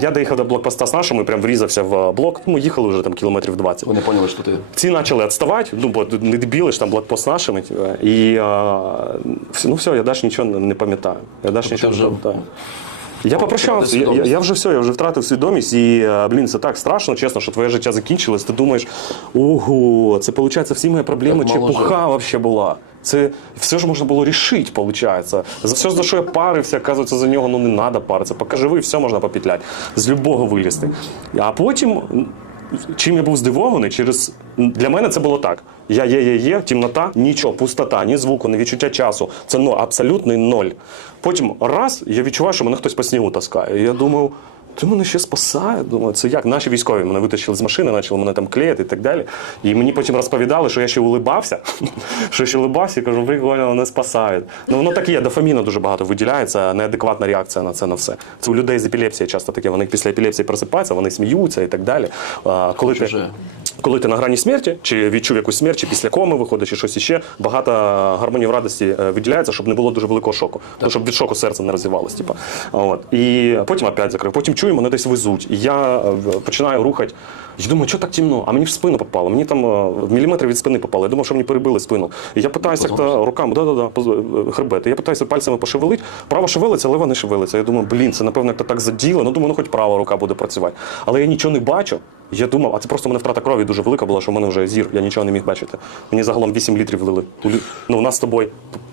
Я доїхав до блокпоста з нашими, прям врізався в блок. Ми їхали вже там кілометрів 20. Вони поняли, що ти. Ці почали відставати, ну бо не дебіли ж там блокпост нашими. типу, І а, ну все, я далі нічого не не пам'ятаю. Я далі нічого не пам'ятаю. Я попрощався, я, я, я вже все, я вже втратив свідомість, і е, блін, це так страшно, чесно, що твоє життя закінчилось. Ти думаєш, ого, це виходить, всі мої проблеми мало чепуха вообще була. Це все ж можна було рішити, виходить. За все, за що я парився, оказується, за нього ну не треба паритися. Поки живий, все можна попетляти. З любого вилізти. А потім. Чим я був здивований, через для мене це було так. Я є, є, є, темнота, нічого, пустота, ні звуку, ні відчуття часу. Це ну, абсолютний ноль. Потім раз я відчуваю, що мене хтось по снігу таскає. Я думав, ти мене ще спасає. Думаю, це як? Наші військові мене витащили з машини, почали мене там клеїти і так далі. І мені потім розповідали, що я ще улибався, що ще улибався і кажу, прикольно, мене спасають. Ну воно так і є, дофаміну дуже багато виділяється, неадекватна реакція на це на все. Це у людей з епілепсією часто таке. Вони після епілепсії просипаються, вони сміються і так далі. А, коли ти, коли ти на грані смерті, чи відчув якусь смерть, чи після коми виходиш, чи щось іще, багато гормонів радості е, виділяється, щоб не було дуже великого шоку. Ну, щоб від шоку серце не розвивалось. Типу. От. І потім опять закрив. Потім чую, мене десь везуть. І я е, починаю рухати. І думаю, що так темно? А мені в спину попало. Мені там е, в міліметр від спини попало. Я думав, що мені перебили спину. І я питаюся як то руками, да, да, да, е, хребет. І я питаюся пальцями пошевелити. Права шевелиться, лева не шевелиться. Я думаю, блін, це напевно як то так заділо. Ну думаю, ну хоч права рука буде працювати. Але я нічого не бачу. Я думав, а це просто в мене втрата крові дуже велика була, що в мене вже зір, я нічого не міг бачити. Мені загалом 8 літрів влили. Ну, у нас з тобою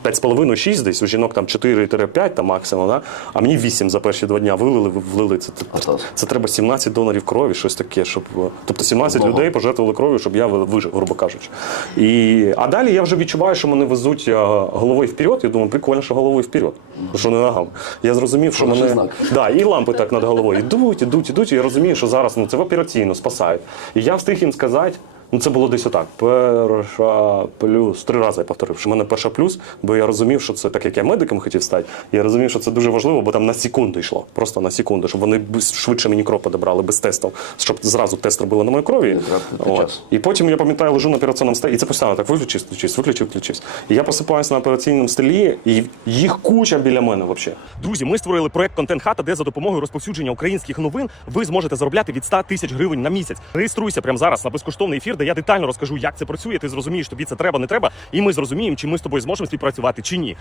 5,5-6 десь, у жінок там 4-5 там максимум, да? а мені 8 за перші два дня вилили, влили. Це, це, це треба 17 донорів крові, щось таке, щоб. е, Тобто 17 Много. людей пожертвували кров'ю, щоб я вижив, грубо кажучи. І, а далі я вже відчуваю, що мене везуть е, головою вперед. Я думаю, прикольно, що головою вперед, що не ногами. Я зрозумів, що Хороший мене. знак. Да, і лампи так над головою йдуть, ідуть, ідуть. І я розумію, що зараз ну, це в операційну спасають. І я встиг їм сказати. Ну, це було десь отак. Перша плюс. Три рази я повторив, що в мене перша плюс, бо я розумів, що це так як я медиком хотів стати. Я розумів, що це дуже важливо, бо там на секунду йшло. Просто на секунду, щоб вони швидше мені кров подобрали без тестів, щоб зразу тест робили на моїй крові. От. І потім я пам'ятаю, лежу на операційному столі, і це постійно так виключись, включись, виключив, включись. І я просипаюся на операційному столі, і їх куча біля мене взагалі. Друзі, ми створили проект Контент Хата, де за допомогою розповсюдження українських новин ви зможете заробляти від 100 тисяч гривень на місяць. Реєструйся прямо зараз на безкоштовний ефір, де я детально розкажу, як це працює. Ти зрозумієш, тобі це треба, не треба, і ми зрозуміємо, чи ми з тобою зможемо співпрацювати чи ні.